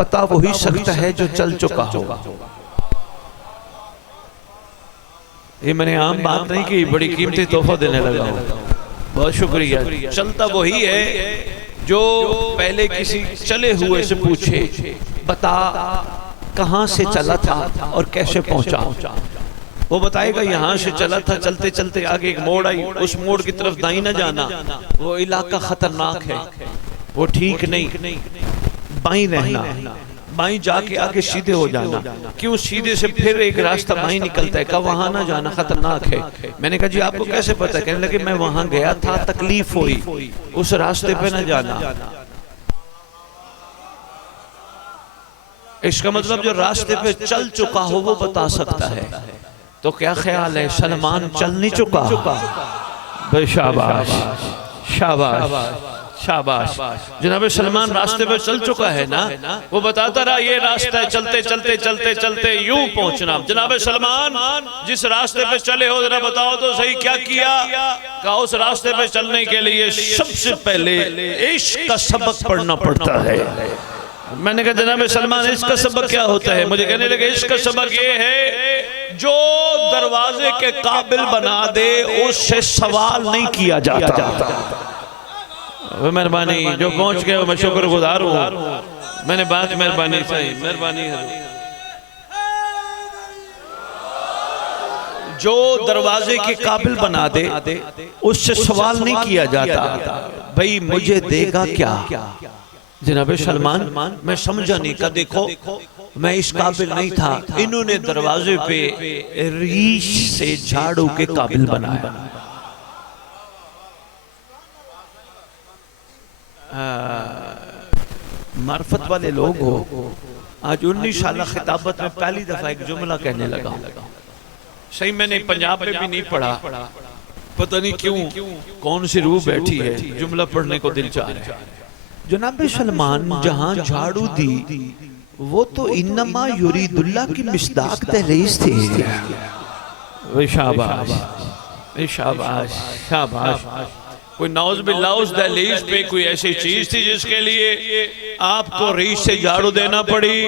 पता वही सकता है जो चल चुका होगा। ये मैंने आम बात नहीं की, बड़ी कीमती तोहफा देने लगा हूं, बहुत शुक्रिया। चलता वही है जो पहले किसी चले हुए से पूछे, बता कहां से चला था और कैसे पहुंचा। वो बताएगा यहाँ से चला था, चलते चलते आगे एक मोड़ आई, उस मोड़ की तरफ दाईं न जाना, वो इलाका खतरनाक है, वो ठीक नहीं, बाईं रहना, बाईं जाके आगे सीधे हो जाना। क्यों सीधे से फिर एक रास्ता बाईं निकलता है, कब वहां ना जाना, खतरनाक है। मैंने कहा जी आपको कैसे पता? कहने लगे मैं वहां गया था, तकलीफ हुई, उस रास्ते पे ना जाना। इसका मतलब जो रास्ते पे चल चुका हो वो बता सकता है। तो क्या ख्याल है, सलमान चल नहीं चुका? शाबाश शाबाश शाबाश। जनाब सलमान रास्ते पे चल चुका है ना, वो बताता रहा ये रास्ता है, चलते चलते चलते चलते यूं पहुंचना। जनाब सलमान जिस रास्ते पे चले हो जरा बताओ तो सही क्या किया? कहा उस रास्ते पे चलने के लिए सबसे पहले इश्क का सबक पढ़ना पड़ता है। मैंने कहा जनाब सलमान इसका सबक क्या होता है? मुझे कहने लगे इसका सबक ये है जो दरवाजे के काबिल बना दे उससे सवाल नहीं किया जाता। मेहरबानी, जो पहुंच गए मैं शुक्रगुजार हूं। मैंने बात मेहरबानी सही, मेहरबानी है। जो दरवाजे के काबिल बना दे उससे सवाल नहीं किया जाता, भाई मुझे देगा क्या? जनाब सलमान मैं समझा नहीं। का देखो मैं इस काबिल नहीं था, इन्होंने दरवाजे पे रीछ से झाड़ू के काबिल बनाया। मार्फत वाले लोग हो, आज 19 साल खिताबत में पहली दफा एक जुमला कहने लगा। सही मैंने पंजाब में भी नहीं पढ़ा, पता नहीं क्यों कौन सी रूह बैठी है, जुमला पढ़ने को दिल चाह रहा है। जनाब सलमान जहां झाड़ू दी वो तो इन्नमा युरीदुल्लाह की मिस्दाक तहरीस थी। शाबाश शाबाश शाबाश। कोई नौज बिल्लाह उस दहलीज पे कोई ऐसी चीज थी जिसके लिए आपको रीछ से झाड़ू देना पड़ी।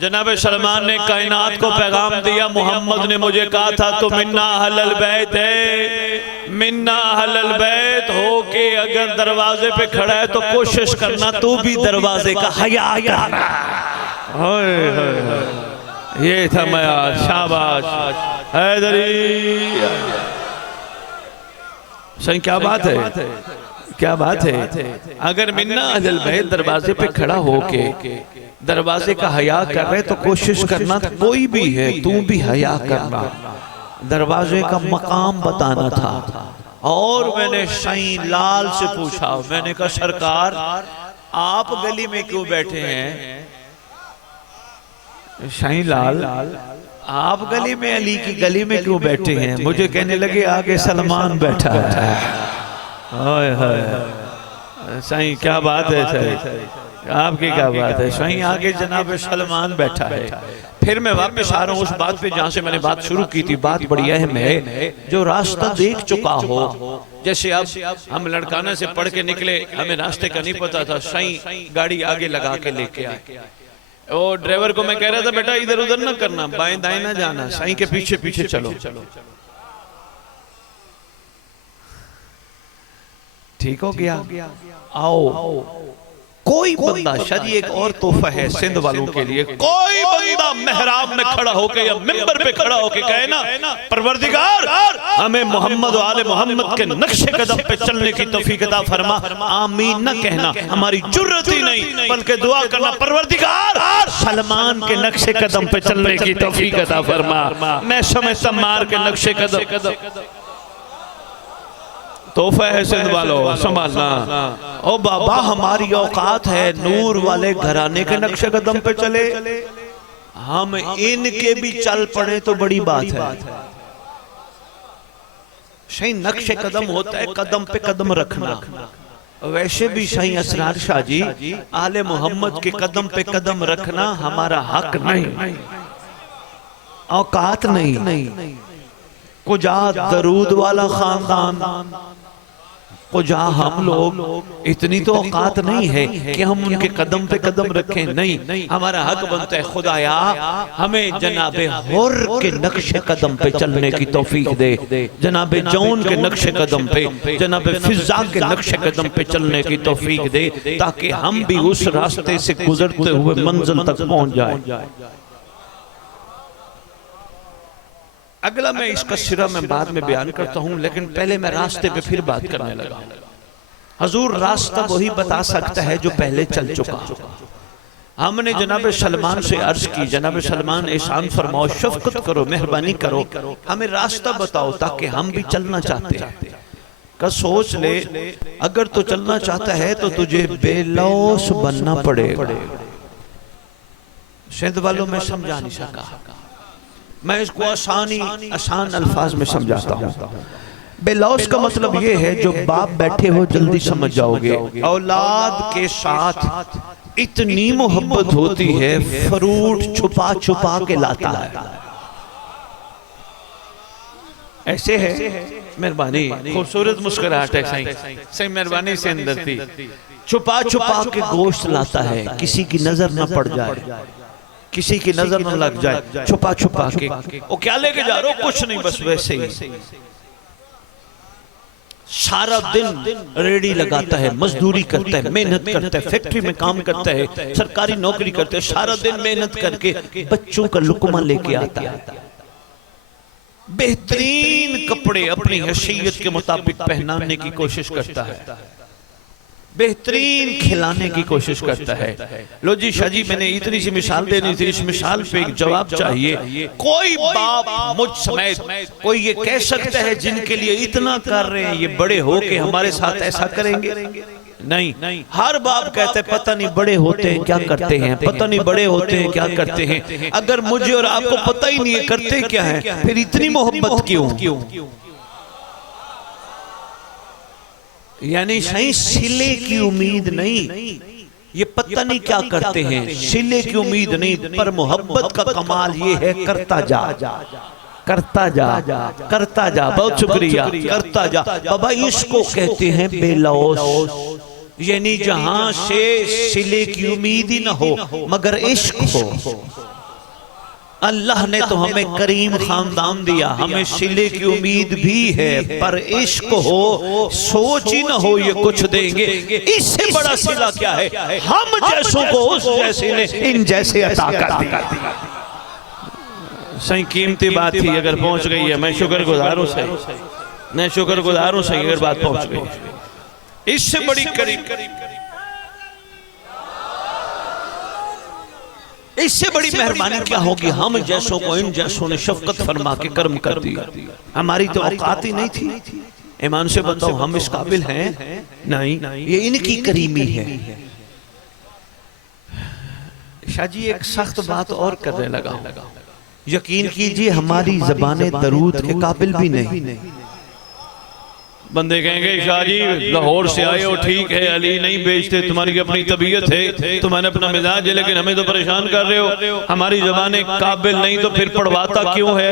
जनाब सलमान ने कायनात को पैगाम दिया, मोहम्मद ने मुझे कहा था तो मिन्ना अहलल बैत है, मिन्ना अहलल बैत हो के अगर दरवाजे पे खड़ा है तो कोशिश करना तू भी दरवाजे का हया करना। ये था मैं, शाबाश हैदरी। सही क्या बात है, क्या बात है। अगर मिन्ना अहलल बैत दरवाजे पे खड़ा होके दरवाजे का हया कर रहे तो कोशिश करना, कोई भी है तू भी हया करना, दरवाजे का मकाम बताना था। और मैंने शाही लाल से पूछा, मैंने कहा सरकार आप गली में क्यों बैठे हैं? शाही लाल आप गली में, अली की गली में क्यों बैठे हैं? मुझे कहने लगे आगे सलमान बैठा है। हाय हाय शाही क्या बात है, सही आपकी क्या बात है। सही आगे जनाब सलमान बैठा है। फिर मैं वापस आ रहा हूँ उस बात पे जहाँ से मैंने बात शुरू की थी। बात बड़ी अहम है। जो रास्ता देख चुका हो, जैसे अब हम लड़काना से पढ़ के निकले, हमें रास्ते का नहीं पता था, सही गाड़ी आगे लगा के लेके आए। और ड्राइवर को मैं कह रहा था बेटा इधर उधर ना करना, बाएं दाएं ना जाना, सही के पीछे पीछे चलो। ठीक हो गया, आओ। कोई बंदा, शायद एक और तोहफा है सिंध वालों के लिए, कोई बंदा मेहराब में खड़ा होके या मिंबर पे खड़ा होके कहे ना परवरदिगार हमें मोहम्मद और आले मोहम्मद के नक्शे कदम पे चलने की तौफीक अता फरमा। आमीन न कहना हमारी जुर्रत ही नहीं, बल्कि दुआ करना परवरदिगार सलमान के नक्शे कदम पे चलने की तौफीक अता फरमा। मैं समझता मार के नक्शे कदम तोहफा है सिंध वालों, संभालना। ओ बाबा हमारी औकात है नूर वाले घराने के नक्शे कदम पे चले, हम इनके भी चल पड़े तो बड़ी बात है। सही नक्शे कदम होता है कदम पे कदम रखना। वैसे भी सही असरार शाह जी आले मोहम्मद के कदम पे कदम रखना हमारा हक नहीं, औकात नहीं। कुजात दरूद वाला खानदान, कुजा हम लोग इतनी तो औकात नहीं है कि हम उनके कदम पे कदम रखें, नहीं, हमारा हक बनता है खुदाया हमें जनाबे हुर के नक्शे कदम पे चलने की तौफीक दे, जनाबे जौन के नक्शे कदम पे, जनाबे फिजा के नक्शे कदम पे चलने की तौफीक दे, ताकि हम भी उस रास्ते से गुजरते हुए मंजिल तक पहुंच जाए। अगला मैं इसका सिरा में बाद में बयान करता हूं, लेकिन पहले मैं रास्ते पे फिर बात करने लगा। हजूर रास्ता वही बता सकता है जो पहले चल चुका। हमने जनाब सलमान से अर्ज की, जनाब सलमान एहसान फरमाओ, शफकत करो, मेहरबानी करो, हमें रास्ता बताओ ताकि हम भी चलना चाहते हैं। का सोच ले, अगर तो चलना चाहता है तो तुझे बेलौस बनना पड़ेगा। सिंध वालों में समझा नहीं सका, मैं इसको आसान अल्फाज में समझाता हूँ। बेलौस का मतलब ये है जो बाप बैठे हो जल्दी समझ जाओगे, औलाद के साथ इतनी मोहब्बत होती है, फ्रूट छुपा छुपा के लाता है। ऐसे है, मेहरबानी, खूबसूरत मुस्कुराहट है, सही मेहरबानी से अंदर थी, छुपा छुपा के गोश्त लाता है, किसी की नजर न पड़ जाए, किसी की नजर न लग जाए, छुपा छुपा के। वो क्या लेके जा रहे हो? कुछ नहीं, बस वैसे ही। सारा दिन रेडी लगाता है, मजदूरी करता है, मेहनत करता है, फैक्ट्री में काम करता है, सरकारी नौकरी करता है, सारा दिन मेहनत करके बच्चों का लुकमा लेके आता है, बेहतरीन कपड़े अपनी हैसियत के मुताबिक पहनाने की कोशिश करता है, बेहतरीन खिलाने की कोशिश करता है। लो जी शाह जी, मैंने इतनी सी मिसाल देनी थी, इस मिसाल पे एक जवाब चाहिए। कोई बाप मुझ समेत कोई ये कह सकता है जिनके लिए इतना कर रहे हैं, ये बड़े हो के हमारे साथ ऐसा करेंगे? नहीं, हर बाप कहते हैं पता नहीं बड़े होते हैं क्या करते हैं, पता नहीं बड़े होते हैं क्या करते हैं। अगर मुझे और आपको पता ही नहीं है करते क्या है, फिर इतनी मोहब्बत क्यों? यानी सही सिले की उम्मीद नहीं, ये पता नहीं क्या करते हैं, सिले की उम्मीद नहीं, पर मोहब्बत का कमाल ये है करता जा, करता जा, करता जा। बहुत शुक्रिया, करता जा बाबा। इसको कहते हैं बेलौस, यानी जहां से सिले की उम्मीद ही ना हो मगर इश्क हो। अल्लाह ने तो हमें करीम खानदान दिया, हमें सिले की उम्मीद भी है, पर इश्क हो, सोच ही ना हो ये कुछ देंगे। इससे बड़ा सिला क्या है? हम जैसों को उस जैसे ने इन जैसे अता कर दिया। सही कीमती बात थी, अगर पहुंच गई है मैं शुक्रगुजार हूं, सही मैं शुक्रगुजार हूं, सही अगर बात पहुंच गई। इससे बड़ी करीब, इससे बड़ी मेहरबानी क्या होगी? हम जैसों को इन जैसों ने शफकत फरमा के कर्म कर दिया। हमारी तो औकात ही नहीं थी। ईमान से बताओ हम इस काबिल हैं? नहीं, ये इनकी करीमी है। शाह जी एक सख्त बात और करने लगा, यकीन कीजिए हमारी ज़बाने दरूद के काबिल भी नहीं। बंदे कहेंगे शाह जी लाहौर से आए हो, ठीक है, अली नहीं बेचते, तुम्हारी अपनी तबीयत है, तुम्हारे अपना मिजाज है, लेकिन हमें तो परेशान कर रहे हो, हमारी ज़बाने काबिल नहीं, तो फिर पढ़वाता क्यों है?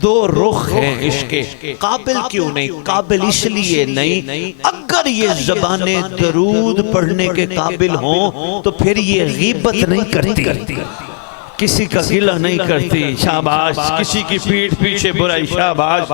दो रुख हैं इसके, काबिल क्यों नहीं? काबिल इसलिए नहीं, अगर ये ज़बाने दरूद पढ़ने के काबिल हों तो फिर ये गीबत नहीं करती, किसी का गिला नहीं करती, शाबाश, किसी की पीठ पीछे बुराई, शाबाश,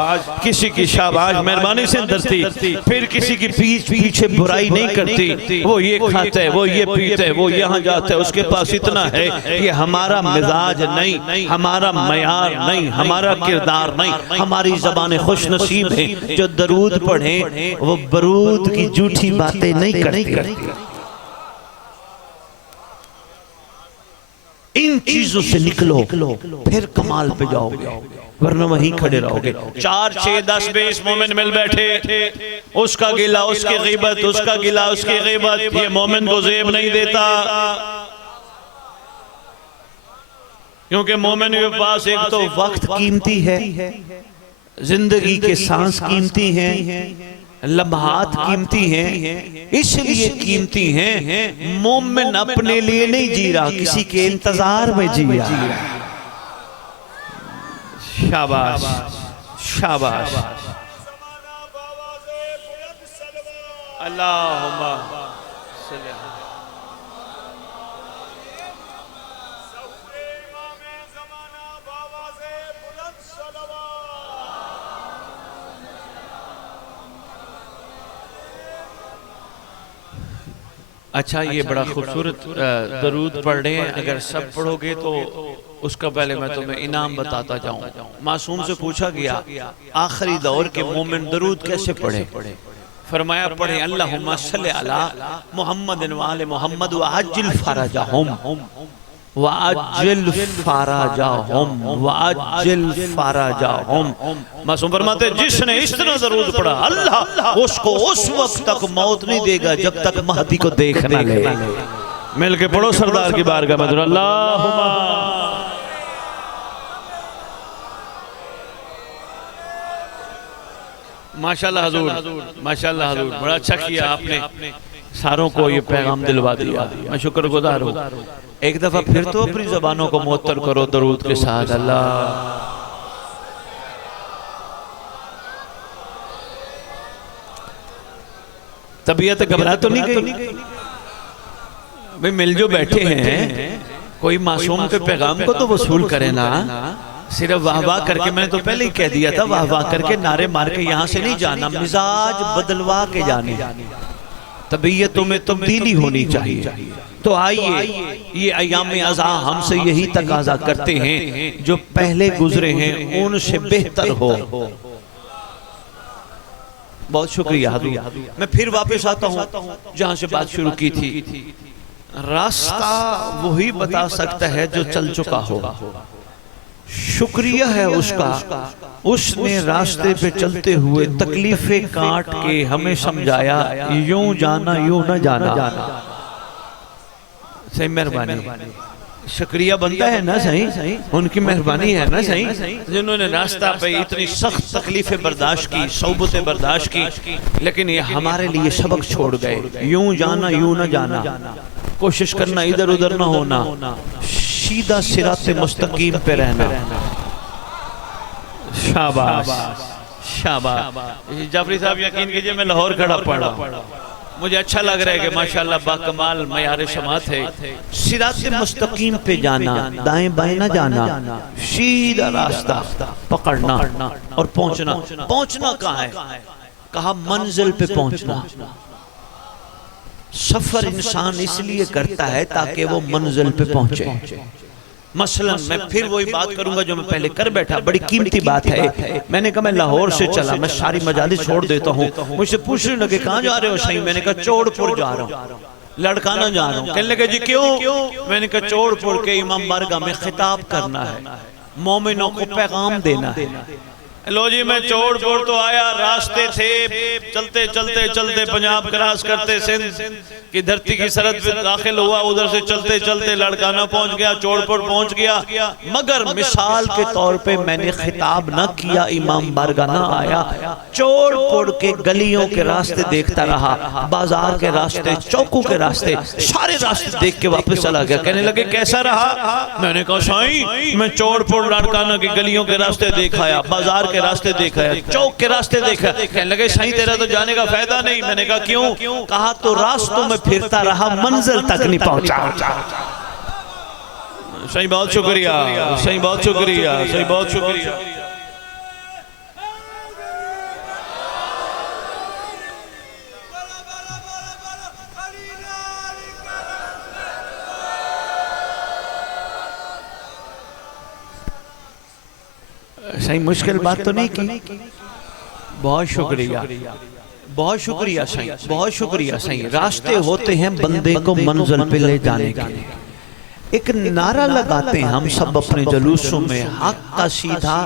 किसी की शाबाश मेहरबानी से डरती, फिर किसी की पीठ पीछे बुराई नहीं करती। वो ये खाता है, वो ये पीता है, वो यहाँ जाता है, उसके पास इतना है। ये हमारा मिजाज नहीं, हमारा मयार नहीं, हमारा किरदार नहीं। हमारी ज़बानें खुश नसीब है जो दरूद पढ़े वो बरूद की झूठी बातें नहीं करती। इन चीजों से निकलो, फिर कमाल पे जाओगे, वरना वहीं खड़े रहोगे। 4, 6, 10, 20 मोमिन मिल बैठे, उसका गिला उसकी ग़ीबत, उसका गिला उसकी ग़ीबत, ये मोमिन को ज़ेब नहीं देता, क्योंकि मोमिन के पास एक तो वक्त कीमती है, जिंदगी के सांस कीमती हैं, लम्हात कीमती हैं, इसलिए कीमती हैं। मोमिन अपने लिए नहीं जी रहा, किसी के इंतजार में जी रहा। शाबाश, शाबाश। अल्लाहुम्मा सल्ली अला। अच्छा, ये बड़ा खूबसूरत दरूद पढ़ रहे हैं। अगर सब पढ़ोगे तो उसका पहले मैं तुम्हें इनाम बताता जाऊं। मासूम से पूछा गया आखिरी दौर के मोमिन दरूद कैसे पढ़े? फरमाया पढ़े अल्लाहुम्मा सल्ली अला मुहम्मद व आले मुहम्मद व अज्जिल फरजहुम व अज्जिल फरजहुम व अज्जिल फरजहुम। मासूम फरमाते जिसने इस तरह दरूद पढ़ा अल्लाह उसको उस वक्त तक मौत नहीं देगा जब तक महदी को देख ना ले। मिल के पढ़ो सरदार की बारगाह में अल्लाहुम्मा। माशाल्लाह हुजूर, माशाल्लाह हुजूर, बड़ा अच्छा किया आपने, सारों को ये पैगाम दिलवा दिया। मैं शुक्रगुजार हूँ। एक दफा फिर तो अपनी जबानों को मुअत्तर करो दरूद के साथ। अल्लाह तबीयत घबरा तो नहीं गई भाई? मिल जो बैठे हैं, कोई मासूम के पैगाम को तो वसूल करे ना। सिर्फ वाह वाह करके, मैंने तो पहले ही कह दिया था, वाह वाह करके नारे मार के यहाँ से नहीं जाना, मिजाज बदलवा के जाने, तबीयतों में तब्दीली होनी चाहिए। तो आइए, ये अयाम अज़ा हमसे यही तकाजा करते हैं जो पहले गुजरे हैं उनसे बेहतर हो। बहुत शुक्रिया। मैं फिर वापस आता हूँ जहाँ से बात शुरू की थी। रास्ता वही बता सकता है जो चल चुका हो। शुक्रिया है उसका, उसने रास्ते पे चलते हुए तकलीफें काट के हमें समझाया यूं जाना यूं न जाना। सही मेहरबानी, शुक्रिया बनता है ना सही, उनकी मेहरबानी है ना सही, जिन्होंने रास्ता पे इतनी सख्त तकलीफें बर्दाश्त की, सौबतें बर्दाश्त की, लेकिन ये हमारे लिए सबक छोड़ गए। यूं जाना यूं न जाना, कोशिश करना इधर उधर ना होना, सीधा सिराते मुस्तकीम पे रहना। शाबाश शाबाश। जाफरी साहब यकीन कीजिए मैं लाहौर खड़ा पड़ा, मुझे अच्छा लग रहा है कि माशाल्लाह बाकमाल मयार समात है। सिराते मुस्तकीम पे जाना, दाएं बाएं ना जाना, सीधा रास्ता पकड़ना और पहुंचना। पहुंचना कहाँ है? कहा मंजिल पे पहुंचना। सफर इंसान इसलिए करता है ताकि वो मंजिल पे पहुंचे। मसलन मैं फिर वही बात करूंगा जो मैं पहले कर बैठा, बड़ी कीमती बात है। मैंने कहा मैं लाहौर से चला, मैं सारी मजालिस छोड़ देता हूँ। मुझसे पूछने लगे कहाँ जा रहे हो? सही, मैंने कहा चौड़पुर जा रहा हूँ, लड़काना जा रहा हूँ। कहने लगे जी क्यों? मैंने कहा चौड़पुर के इमाम बारगाह में खिताब करना है, मोमिनों को पैगाम देना है। लो जी मैं चौड़पुर तो आया, रास्ते थे, चलते चलते चलते पंजाब क्रॉस करते सिंध की धरती की सरहद पे दाखिल हुआ, उधर से चलते चलते लड़काना पहुंच गया, चौड़पुर पहुंच गया। मगर मिसाल के तौर पे मैंने खिताब न किया, इमाम बारगाह न आया, चौड़पुर के गलियों के रास्ते देखता रहा, बाजार के रास्ते, चौकों के रास्ते, सारे रास्ते देख के वापस चला गया। कहने लगे कैसा रहा? मैंने कहा साईं मैं चौड़पुर लड़काना की गलियों के रास्ते देखा, बाजार के रास्ते देखा है, चौक के रास्ते देखा। कहने लगे सही तेरा तो जाने का फायदा नहीं। मैंने कहा क्यों? कहा तो रास्तों में फिरता रहा, मंजिल तक नहीं पहुंचा। सही, बहुत शुक्रिया, सही, बहुत शुक्रिया, सही, बहुत शुक्रिया। सही, मुश्किल बात तो नहीं की। बहुत शुक्रिया, बहुत शुक्रिया सही, बहुत शुक्रिया सही। रास्ते होते हैं बंदे को मंजिल पे ले जाने के लिए। एक नारा लगाते हैं हम सब अपने जुलूसों में, हक का सीधा।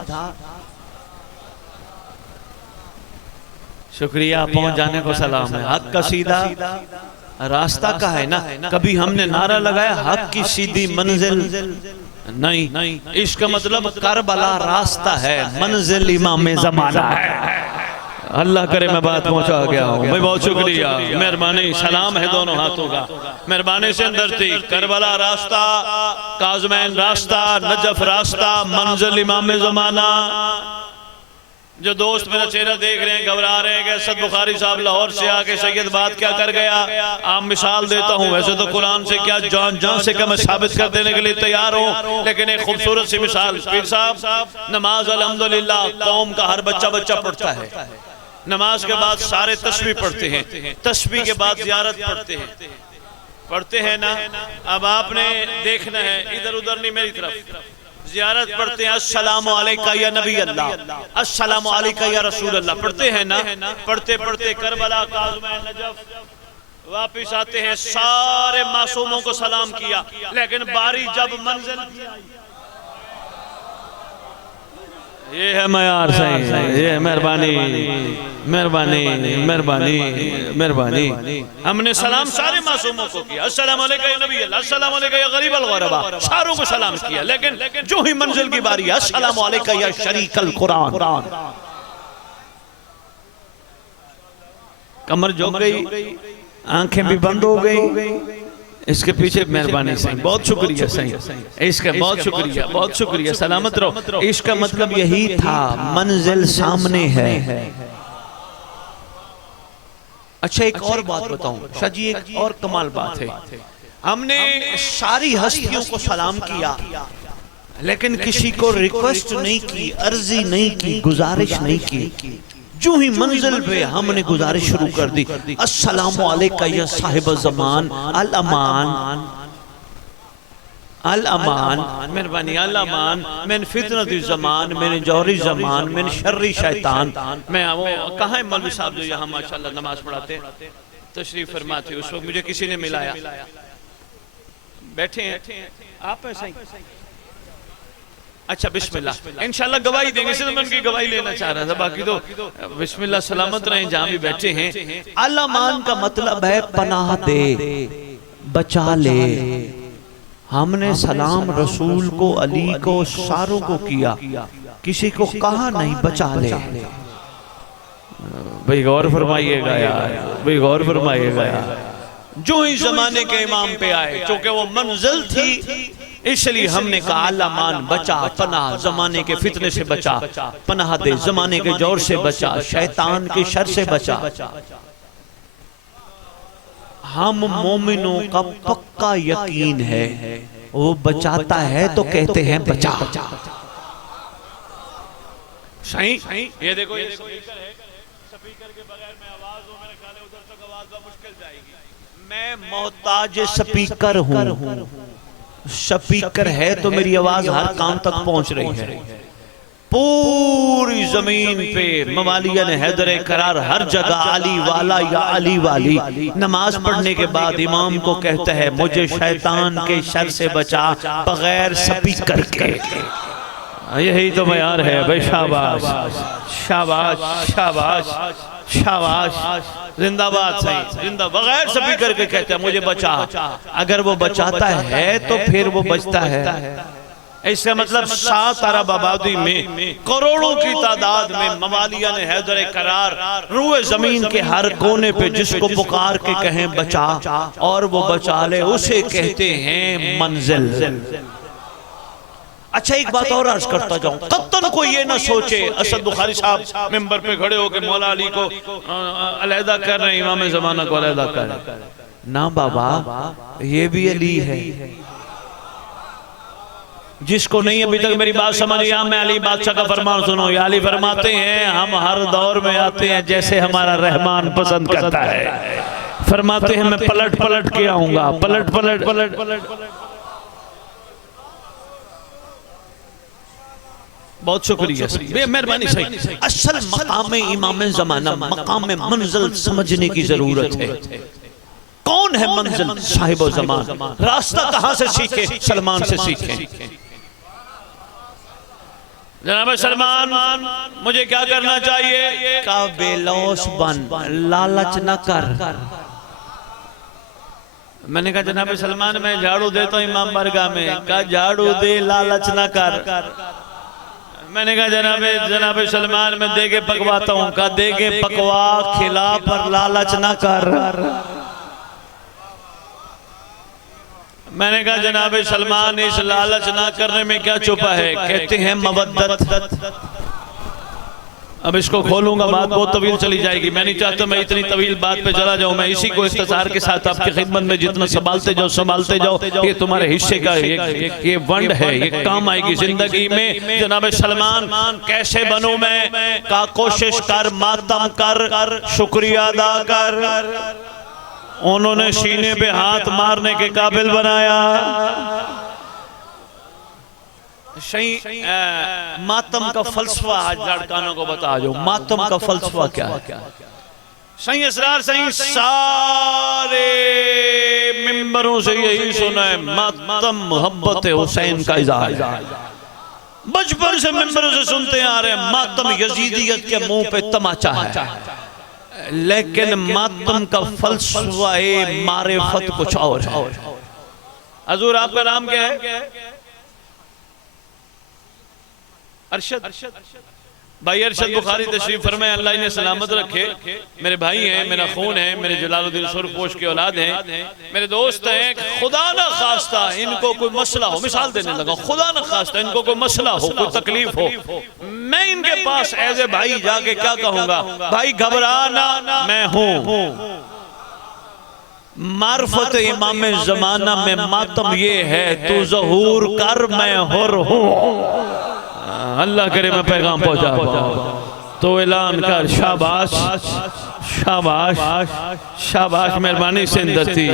शुक्रिया, पहुंच जाने को सलाम है। हक का सीधा रास्ता का है ना। कभी हमने नारा लगाया हक की सीधी मंजिल? नहीं, इसका मतलब करबला रास्ता है, मंजिल इमाम ज़माना है। अल्लाह करे मैं बात पहुंचा गया हूँ। भाई बहुत शुक्रिया, मेहरबानी, सलाम है दोनों हाथों का। मेहरबानी से अंदर थी करबला रास्ता, काज़मैन रास्ता, नजफ रास्ता, मंजिल इमाम ज़माना। जो दोस्त मेरा चेहरा देख रहे हैं घबरा रहे हैं कि असद बुखारी साहब लाहौर से आके सैयद बात क्या कर गया। आप मिसाल देता हूँ, वैसे तो कुरान से क्या जान जान से क्या मैं साबित कर देने के लिए तैयार हूँ, लेकिन एक खूबसूरत सी मिसाल। पीर साहब नमाज अल्हम्दुलिल्लाह कौम का हर बच्चा बच्चा पढ़ता है। नमाज के बाद सारे तस्बीह पढ़ते हैं, तस्बीह के बाद ज़ियारत पढ़ते हैं ना। अब आपने देखना है, इधर उधर नहीं, मेरी तरफ। ज़ियारत पढ़ते हैं, अस्सलामु अलैका या नबी अल्लाह, अस्सलामु अलैका या रसूल अल्लाह, पढ़ते हैं ना। पढ़ते पढ़ते करबला, काज़िम नजफ वापिस आते हैं, सारे मासूमों को सलाम किया, लेकिन बारी जब मंजिल की आई, ये है मयार सही, ये है मेहरबानी मेहरबानी मेहरबानी मेहरबानी। हमने सलाम सारे मासूमों को किया, अस्सलाम वालेकुम या नबी अल्लाह, अस्सलाम वालेकुम या गरीब अल गुरबा, सारों को सलाम किया, लेकिन जो ही मंजिल की बारी, अस्सलाम वालेकुम या शरीकल कुरान। कमर झुक गई, आंखें भी बंद हो गई। इसके पीछे मेहरबानी सही, बहुत शुक्रिया सही, इसका बहुत शुक्रिया, बहुत शुक्रिया, सलामत रहो। इसका मतलब यही था, मंजिल सामने है। अच्छा एक और बात बताऊं शाह जी, एक और कमाल बात है। हमने सारी हस्तियों को सलाम किया, लेकिन किसी को रिक्वेस्ट नहीं की, अर्जी नहीं की, गुजारिश नहीं की। जो ही मंजिल पे हमने गुजारिश शुरू कर दी, अस्सलामु अलैका या साहिब ज़मान, अल अमान अल अमान, मेहरबानी अल अमान, मिन फितनति ज़मान, मिन जौहरी ज़मान, मिन शर्री शैतान। मैं वो कहाँ है मौलवी साहब जो यहाँ माशाल्लाह नमाज पढ़ाते हैं, तशरीफ फरमाते, उस वक्त मुझे किसी ने मिलाया, बैठे हैं आप ऐसा ही। अच्छा बिस्मिल्लाह, इंशाल्लाह गवाही देंगे, सिर्फ मैं उनकी गवाही लेना चाह रहा था, बाकी तो बिस्मिल्लाह, सलामत रहें जहाँ भी बैठे हैं। अल अमान का मतलब है पनाह दे, बचा ले। हमने सलाम रसूल को, अली को, सारों को किया, किसी को कहा नहीं बचा ले। भाई गौर फरमाइएगा यार, भाई गौर फरमाइएगा यार। जो ही जमाने के इमाम पे आए, चूंकि वो मंजिल थी, इसलिए हमने कहा अल्लाह मान, बचा, पनाह, जमाने के फितने से बचा, पनाह दे, जमाने के जोर से बचा, शैतान के शर से बचा। हम मोमिनों का पक्का यकीन है, वो बचाता है तो कहते हैं बचा। सही, ये देखो ये स्पीकर है, स्पीकर के बगैर मैं आवाज हूं, मेरे ख्याल है उधर तक आवाज बहुत मुश्किल जाएगी। मैं मोहताज स्पीकर हूं, स्पीकर है तो मेरी आवाज हर कान तक पहुंच रही है। पूरी जमीन पे मवालियन हैदर करार हर जगह अली वाला या अली वाली। नमाज पढ़ने के बाद इमाम को कहता है मुझे शैतान के शर से बचा, बगैर स्पीकर के। यही तो मयार है भाई। शाबाश शाबाश शाबाश शाबाश, जिंदाबाद सही, जिंदा। बगैर स्पीकर के कहते हैं मुझे बचा। अगर वो बचाता है तो फिर वो बचता है। इसका मतलब 7 अरब आबादी में करोड़ों की तादाद में मवालिया ने हैदर करार रूए जमीन के हर कोने पे जिसको पुकार के कहें बचा और वो बचा ले, उसे कहते हैं मंजिल। अच्छा एक बात और अर्ज करता जाऊं, कत्तन को ये ना सोचे असद बुखारी साहब मिंबर पे खड़े होकर मौला अली को अलहदा कर रहे हैं, इमाम ज़माना को अलहदा कर रहे हैं। ना बाबा, ये भी अली है। जिसको नहीं अभी तक मेरी बात समझ या मैं अली बादशाह का फरमान सुनो। या अली फरमाते हैं हम हर दौर में आते हैं जैसे हमारा रहमान पसंद करता है। फरमाते हैं मैं पलट पलट के आऊंगा, पलट पलट पलट पलट। बहुत शुक्रिया, मेहरबानी सही। असल मकाम इमाम ज़माना, मकाम मंजिल समझने की जरूरत है। कौन है मंजिल? साहिब ज़मान। रास्ता कहां से सीखे? सलमान से सीखे। जनाब सलमान, मुझे क्या करना चाहिए? का बेलौस बन, लालच न कर। मैंने कहा जनाब सलमान मैं झाड़ू देता हूँ इमाम बारगाह में। कहा झाड़ू दे, लालच न कर। मैंने कहा जनाब सलमान मैं दे के पकवाता हूँ। कहा दे के पकवा, खिला, पर लालच न कर। मैंने कहा जनाब सलमान इस लालच ना करने में क्या छुपा है? कहते हैं मवद्दत। अब इसको खोलूंगा, बात बहुत तवील चली जाएगी। मैं नहीं चाहता मैं इतनी तवील बात पे चला जाऊं। मैं इसी को इख्तिसार के साथ आपकी खिदमत में जितना संभालते जाओ, ये तुम्हारे हिस्से का ये वंड है, ये काम आएगी जिंदगी में। जनाब सलमान कैसे बनूं मैं का कोशिश कर, मातम कर, शुक्रिया अदा कर। उन्होंने सीने पे हाथ मारने के काबिल बनाया। मातम का फलसफा आज लड़कानों को बता दो, मातम का फलसफा क्या है। सही असरार सही सारे मिंबरों से यही सुना है, मातम मोहब्बत हुसैन का इज़हार है। बचपन से मिंबरों से सुनते आ रहे हैं, मातम यजीदियत के मुंह पे तमाचा है, लेकिन मातम का फलसफा मारिफत कुछ और है। हजूर आपका नाम क्या है? अरशद भाई, अरशद बुखारी तशरीफ फरमाए, अल्लाह इन्हें सलामत रखे। मेरे भाई हैं, मेरा खून है, मेरे जलालुद्दीन सुरपोश के औलाद हैं, मेरे दोस्त हैं। खुदा न खास्ता इनको कोई मसला हो, मिसाल देने लगा, खुदा न खास्ता इनको कोई मसला हो, कोई तकलीफ हो, मैं इनके पास एज ए भाई जाके क्या कहूंगा? भाई घबराना, मैं हूं। मार्फत इमाम जमाना में मातम ये है, तू ज़हूर कर, मैं हुर हूं। अल्लाह करे मैं पैगाम पहुंचा पाऊं तो ऐलान कर। शाबाश शाबाश शाबाश, मेहरबानी से अंदर थी।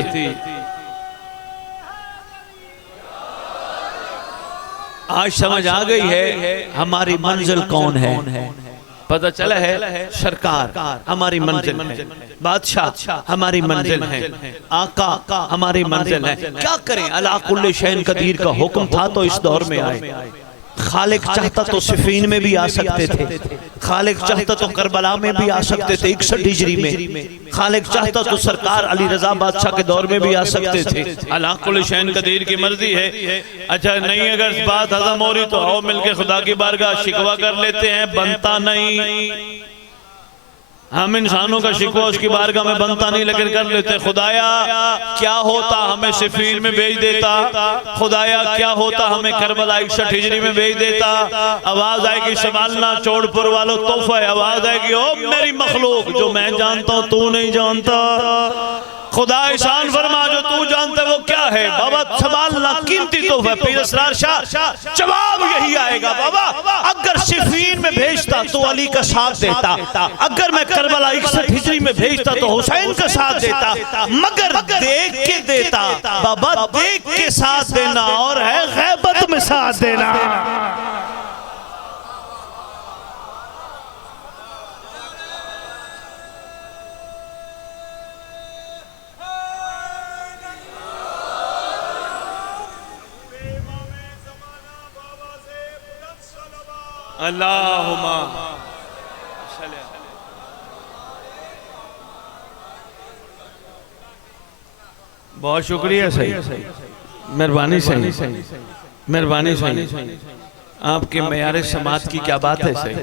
आज समझ आ गई है हमारी मंजिल कौन है, पता चला है सरकार हमारी मंजिल है, बादशाह हमारी मंजिल है, आका हमारी मंजिल है। क्या करें, अला कुल्ले शैइन कदीर का हुक्म था तो इस दौर में आए। खालिक चाहता तो सिफीन में भी आ सकते थे, खालिक चाहता तो करबला में भी आ सकते थे 61 हिजरी में, खालिक चाहता तो सरकार अली रजा बादशाह के दौर में भी आ सकते थे। अल्लाह कुल शैन कदीर की मर्जी है। अच्छा नहीं, अगर बात हजम हो रही तो आओ मिलके खुदा की बारगाह शिकवा कर लेते हैं, बनता नहीं। हम इंसानों का शिकवा उसकी बारगाह में बनता नहीं, लेकिन कर लेते। खुदाया क्या होता हमें सिफीन में भेज देता, खुदाया क्या होता हमें करबला 61 हिजरी में भेज देता। आवाज आएगी संभालना चौड़पुर वालों, तोहफा है। आवाज आएगी ओ मेरी मखलूक, जो मैं जानता हूं तू नहीं जानता। खुदा एहसान फरमा, जो तू जानता है वो क्या है। बाबा संभालना कीमती तोहफा। पीर असरार शाह जवाब यही आएगा, बाबा अगर सिफीन में भेजता तो अली का साथ देता, अगर मैं करबला 61 हिजरी में भेजता तो हुसैन का साथ देता, मगर देख के देता। बाबा देख के साथ देना और है गैबत में साथ देना। अल्लाहुम्मा बहुत शुक्रिया, सही मेहरबानी, सही मेहरबानी, सही आपके मयारे समात की क्या बात है। सही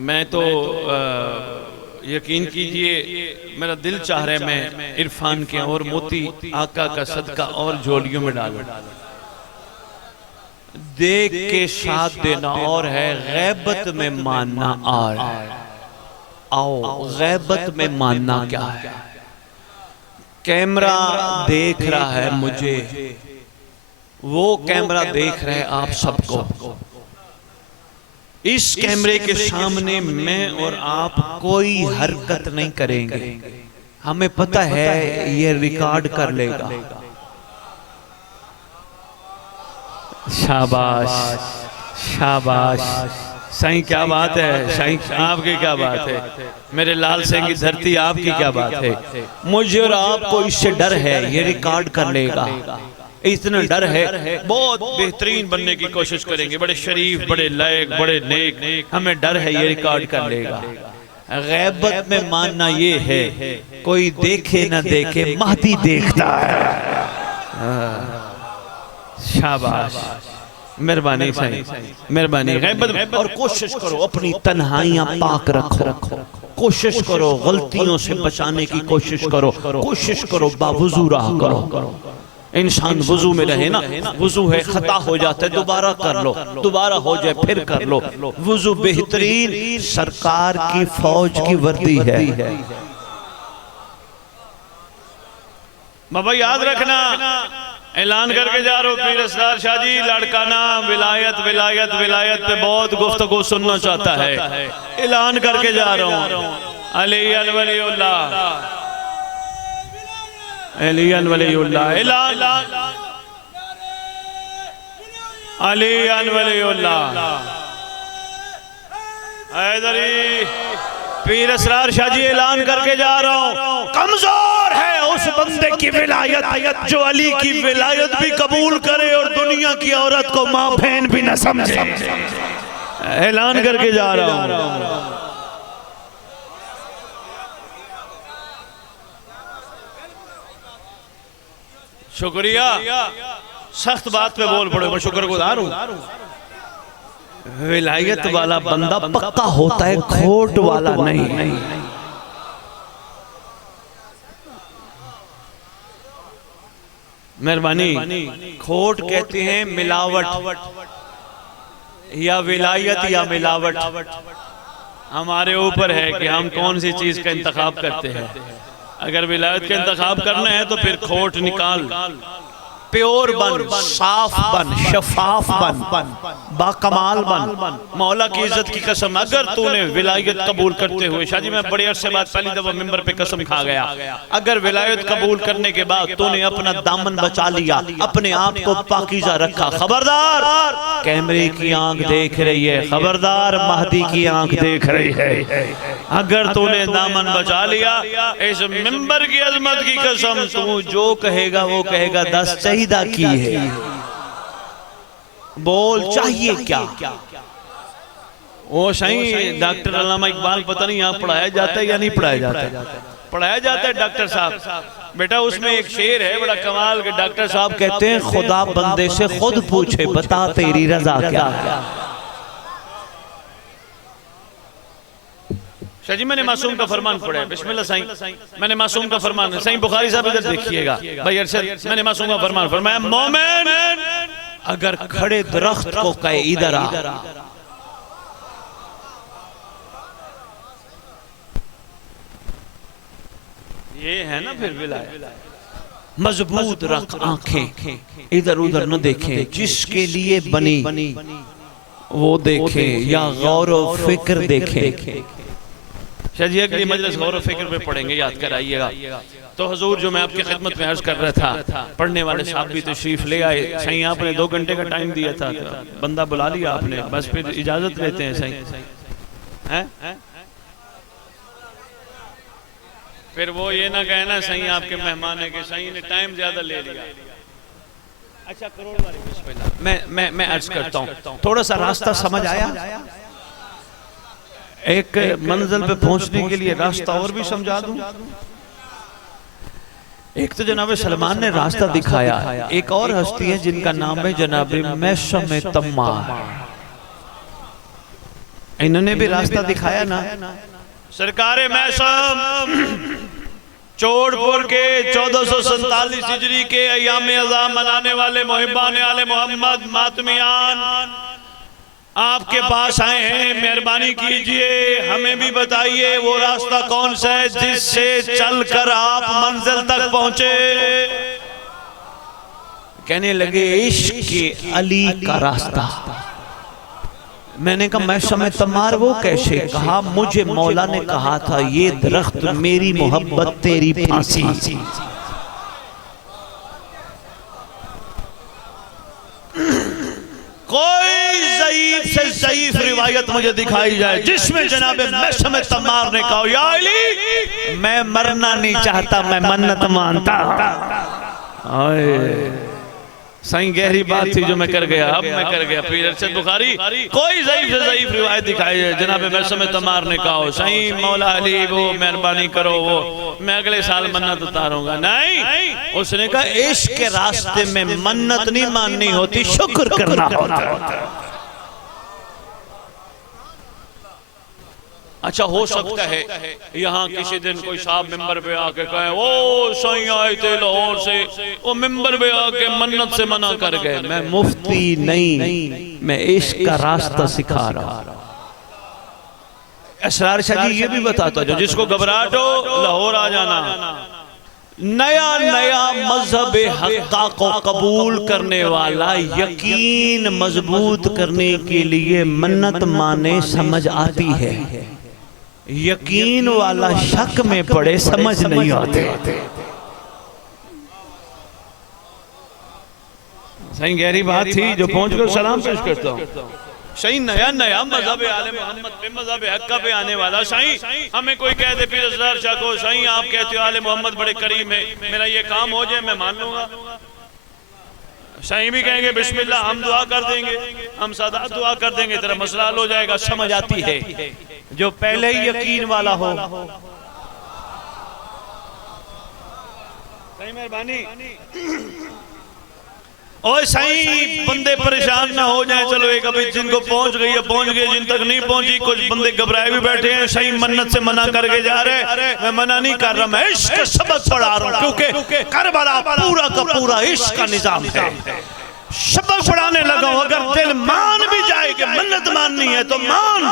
मैं तो यकीन कीजिए मेरा दिल चाह रहा है मैं इरफान के और मोती आका का सदका और झोलियों में डालूं। देख के साथ देना और है गैबत में मानना। और आओ गैबत में मानना क्या है। कैमरा देख रहा है मुझे, वो कैमरा देख रहे आप सबको। इस कैमरे के सामने मैं और आप कोई हरकत नहीं करेंगे, हमें पता है ये रिकॉर्ड कर लेगा। शाबाश शाबाश, साईं क्या बात है, साईं आपकी क्या बात है, मेरे लाल सिंह की धरती आपकी क्या बात है। मुझे और आपको इससे डर है, ये रिकॉर्ड कर लेगा, इतना डर है। बहुत बेहतरीन बनने की कोशिश करेंगे, बड़े शरीफ, बड़े लायक, बड़े नेक, हमें डर है ये रिकॉर्ड कर लेगा। गैबत में मानना ये है कोई देखे ना देखे, महदी देखता है। शाबाश मेहरबानी, सही मेहरबानी। गैबत और कोशिश करो अपनी तन्हाइयां पाक रखो, कोशिश करो गलतियों से बचाने की कोशिश करो, कोशिश करो बावजू रहा करो। इंसान वुजू में रहे ना, वुजू है खता हो जाता है दोबारा कर लो, दोबारा हो जाए फिर कर लो। वुजू बेहतरीन सरकार की फौज की वर्दी है। बाबा याद रखना, ऐलान करके जा रहा हूँ पीर असरार शाह जी लड़काना विलायत विलायत विलायत पे बहुत गुफ्तगू सुनना चाहता है। ऐलान करके जा रहा हूँ अली वलीउल्लाह, अली वलीउल्लाह, ऐलान अली वलीउल्लाह। हैदरी पीर असरार शाह जी ऐलान करके जा रहा हूँ, कमजोर है उस बंदे की विलायत जो अली की विलायत भी कबूल करे और दुनिया की औरत को माँ बहन भी न समझे। ऐलान करके जा रहा हूँ। शुक्रिया, सख्त बात पे बोल पड़े, मैं शुक्रगुजार हूँ। विलायत वाला बंदा पक्का होता है, खोट वाला नहीं। मेहरबानी, खोट कहते हैं मिलावट या विलायत या मिलावट। हमारे ऊपर है कि हम कौन सी चीज का इंतखाब करते हैं। अगर विलायत का इंतखाब करना है तो फिर खोट निकाल, प्योर बन, साफ बन, शफाफ बन, बाकमाल बन। मौला की इज्जत की कसम, अगर तूने विलायत कबूल करते हुए, शाह जी मैं बड़े अरसे बाद पहली दफा मिंबर पे कसम खा गया, अगर विलायत कबूल करने के बाद तूने अपना दामन बचा लिया, अपने आप को पाकीज़ा रखा, खबरदार कैमरे की आंख देख रही है, खबरदार महदी की आंख देख रही है। अगर तूने दामन बचा लिया, इस मिंबर की अजमत की कसम, तू जो कहेगा वो कहेगा 10 चाहिदा की है। बोल चाहिए क्या? वो सही डॉक्टर अल्लामा इकबाल पता नहीं यहाँ पढ़ाया जाता है या नहीं पढ़ाया जाता है? पढ़ाया जाता है डॉक्टर साहब। बेटा उसमें एक शेर है बड़ा कमाल के, डॉक्टर साहब कहते हैं खुदा बंदे से खुद पूछे बता तेरी रजा क्या है। शाह जी मैंने मासूम का फरमान पढ़ा है, बिस्मिल्लाह साईं, मैंने मासूम का फरमान, साईं बुखारी साहब इधर देखिएगा भाई अरशद, मैंने मासूम का फरमान फरमाया, मोमिन अगर खड़े दरख्त को कहे इधर आ, ये है ना फिर विलायत। मजबूत रख आंखें, इधर उधर न देखें, जिसके लिए बनी वो देखे या गौर व फिक्र देखे। शायद ये अगली मजलिस गौर व फिक्र पे पढ़ेंगे, याद कराइएगा। तो हुजूर जो मैं आपकी खिदमत में अर्ज कर रहा था, पढ़ने वाले साहब भी तशरीफ ले आए। सही आपने 2 घंटे का टाइम दिया था, बंदा बुला लिया आपने, बस फिर इजाजत लेते हैं सही हैं। फिर वो ये ना कहना सही आपके मेहमान है कि सही ने टाइम ज्यादा ले लिया। अच्छा करोड़ वाली बिस्मिल्लाह, मैं अर्ज करता हूँ, थोड़ा सा रास्ता समझ आया? एक मंजिल पे पहुंचने के लिए रास्ता और भी समझा दूं। एक तो जनाब सलमान ने रास्ता दिखाया, एक और हस्ती है जिनका नाम है जनाब मैसम तम्मार, इन्होंने भी रास्ता दिखाया ना। सरकारे मैसम चोड़पुर के 1447 हिजरी के अयाम अज़ा मनाने वाले मुहिब्बान आले मोहम्मद मातमियान आपके पास आए हैं, मेहरबानी कीजिए हमें भी बताइए वो रास्ता कौन सा है जिससे चलकर आप मंजिल तक पहुंचे। कहने लगे इश्क अली का रास्ता। मैंने कहा मैं समय तमार वो कैसे? कहा मुझे मौला ने कहा था ये दरख्त मेरी मोहब्बत तेरी फांसी। कोई ज़ईफ से ज़ईफ रिवायत मुझे दिखाई जाए जिसमें जनाब मैसम तम्मार ने कहा या अली मैं मरना नहीं चाहता, मैं मन्नत मानता। सही गहरी बात थी जो मैं कर गया, अब मैं कर गया। पीर अरशद बुखारी कोई ज़ईफ से ज़ईफ रिवायत दिखाई है जनाब मैसम तम्मार ने कहा सही मौला अली वो मेहरबानी करो वो मैं अगले साल मन्नत उतारूंगा। नहीं, उसने कहा इश्क के रास्ते में मन्नत नहीं माननी होती, शुक्र करना होता। अच्छा हो सकता है यहाँ किसी दिन कोई साहब मिंबर पे आके कहे ओ साईं आए थे लाहौर से, वो मिंबर पे आके मन्नत से मना कर गए। मैं मुफ्ती नहीं, मैं इश्क का रास्ता सिखा रहा हूं। असरार शाह जी ये भी बताता जो जिसको घबराहट हो लाहौर आ जाना। नया नया मजहब हक्का को कबूल करने वाला यकीन मजबूत करने के लिए मन्नत माने समझ आती है, यकीन वाला शक में पड़े समझ नहीं आते। सही गहरी बात थी जो पहुंच कर सलाम पेश करता हूं। सही नया नया मजहब आले मोहम्मद पे, मजहब हक्का पे आने वाला सही हमें कोई कह दे पीर असरार शाह को सही आप कहते हो आले मोहम्मद बड़े करीम है, मेरा ये काम हो जाए मैं मान लूंगा। सही भी कहेंगे बिस्मिल्लाह हम दुआ कर देंगे, हम सदा दुआ कर देंगे, तेरा मसला हल हो जाएगा। समझ आती है जो पहले ही यकीन वाला हो। सही मेहरबानी। और सही बंदे परेशान ना हो जाए, चलो एक अभी जिनको पहुंच गई है पहुंच गई, जिन तक नहीं पहुंची कुछ बंदे घबराए भी बैठे हैं। सही मन्नत से मना करके जा रहे, मैं मना नहीं कर रहा, मैं इश्क का सबक पढ़ा रहा हूं क्योंकि करबला पूरा का पूरा इश्क का निजाम है। सबक पढ़ाने लगा हूं, अगर दिल मान भी जाए कि मन्नत माननी है तो मान।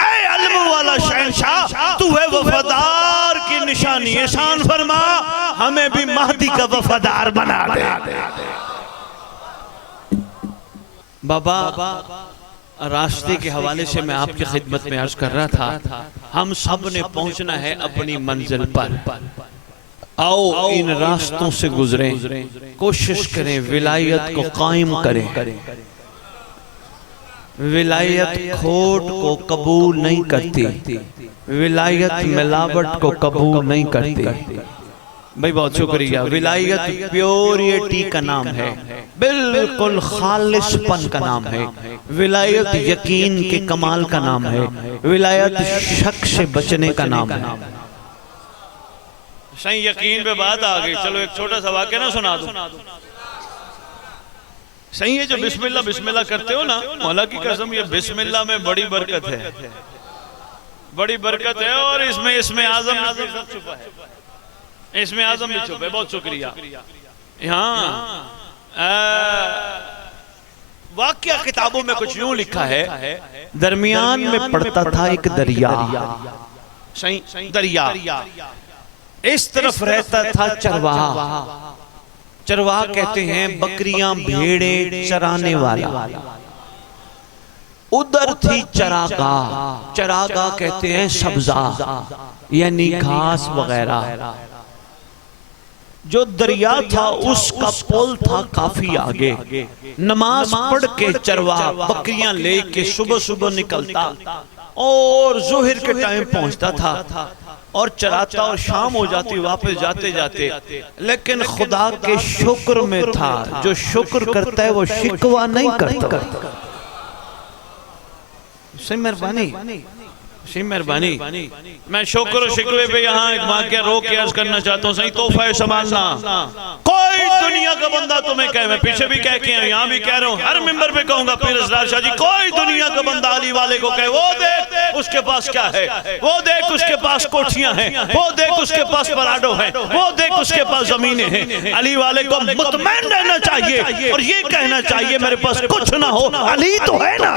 ऐ इल्म वाला शहंशाह तू है वफादार की निशानी, एहसान फरमा हमें भी महदी का वफादार बना दे। बाबा रास्ते के हवाले से मैं आपकी खिदमत में अर्ज कर रहा था, हम सब ने पहुंचना है अपनी मंजिल पर। आओ इन रास्तों से गुजरें, कोशिश करें विलायत को कायम करें। विलायत खोट को कबूल नहीं करती, विलायत मिलावट को कबूल नहीं करती। भाई बहुत शुक्रिया। विलायत प्योरिटी का नाम है, बिल्कुल खालिसपन का नाम है। विलायत यकीन के कमाल का नाम है, विलायत शक से बचने का नाम है। सही यकीन पे बात आ गई, चलो एक छोटा सा वाक्य ना सुना दूं। सही है जो बिस्मिल्लाह बिस्मिल्लाह करते हो ना, मौला की कसम ये बिस्मिल्लाह में बड़ी बरकत है, बड़ी बरकत है। और इसमें आजम छुपा है, इसमें आजम भी छुपे। बहुत शुक्रिया। यहाँ वाक्य किताबों में कुछ यूं लिखा है, दरमियान में पड़ता था एक दरिया। सही दरिया, इस तरफ रहता था चरवाहा। चरवाहा कहते हैं बकरियां भेड़े चराने वाला। उधर थी चरागाह, चरागाह कहते हैं सब्जा यानी घास वगैरह। जो दरिया था उसका पुल था काफी आगे। नमाज पढ़ के चरवाहा बकरियां लेके सुबह सुबह निकलता और जोहर के टाइम पहुंचता था और चराता और शाम हो जाती वापस जाते जाते। लेकिन खुदा के शुक्र में था, जो शुक्र करता है वो शिकवा नहीं करता। सही मेहरबानी, सही मेहरबानी। मैं शुक्र और शिकवे पे यहाँ एक वाक़या रोक के अर्ज करना चाहता हूँ। सही तोहफा है संभालना। कोई दुनिया का बंदा तुम्हें कहे, मैं पीछे भी कह के यहाँ भी कह रहा हूँ, हर मिंबर पे कहूंगा पीर असरार शाह जी, कोई दुनिया का बंदा अली वाले को कहे वो देख उसके पास क्या है, वो देख उसके पास कोठियां हैं, वो देख उसके पास पराडो है, वो देख उसके पास जमीनें हैं। अली वाले को मुतमैन रहना चाहिए और ये कहना चाहिए मेरे पास कुछ ना हो, अली तो है ना।